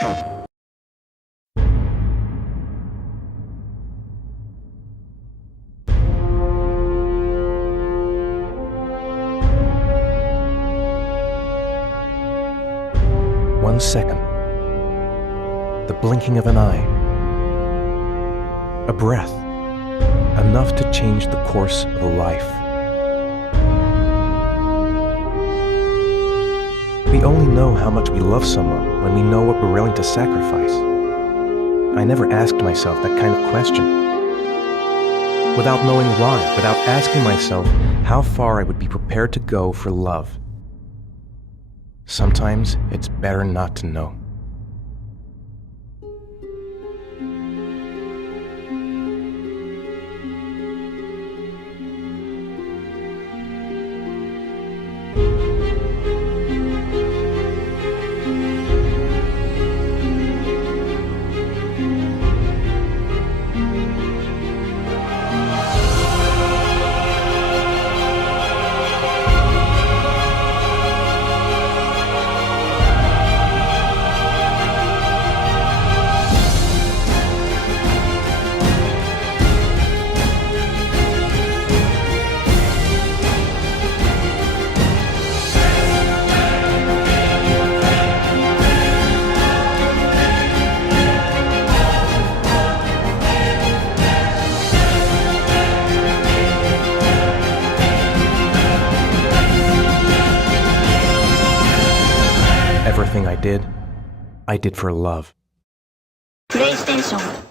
1 second. The blinking of an eye. A breath. Enough to change the course of a life. We only know how much we love someone when we know what we're willing to sacrifice. I never asked myself that kind of question. Without knowing why, without asking myself how far I would be prepared to go for love. Sometimes it's better not to know. Everything I did for love. PlayStation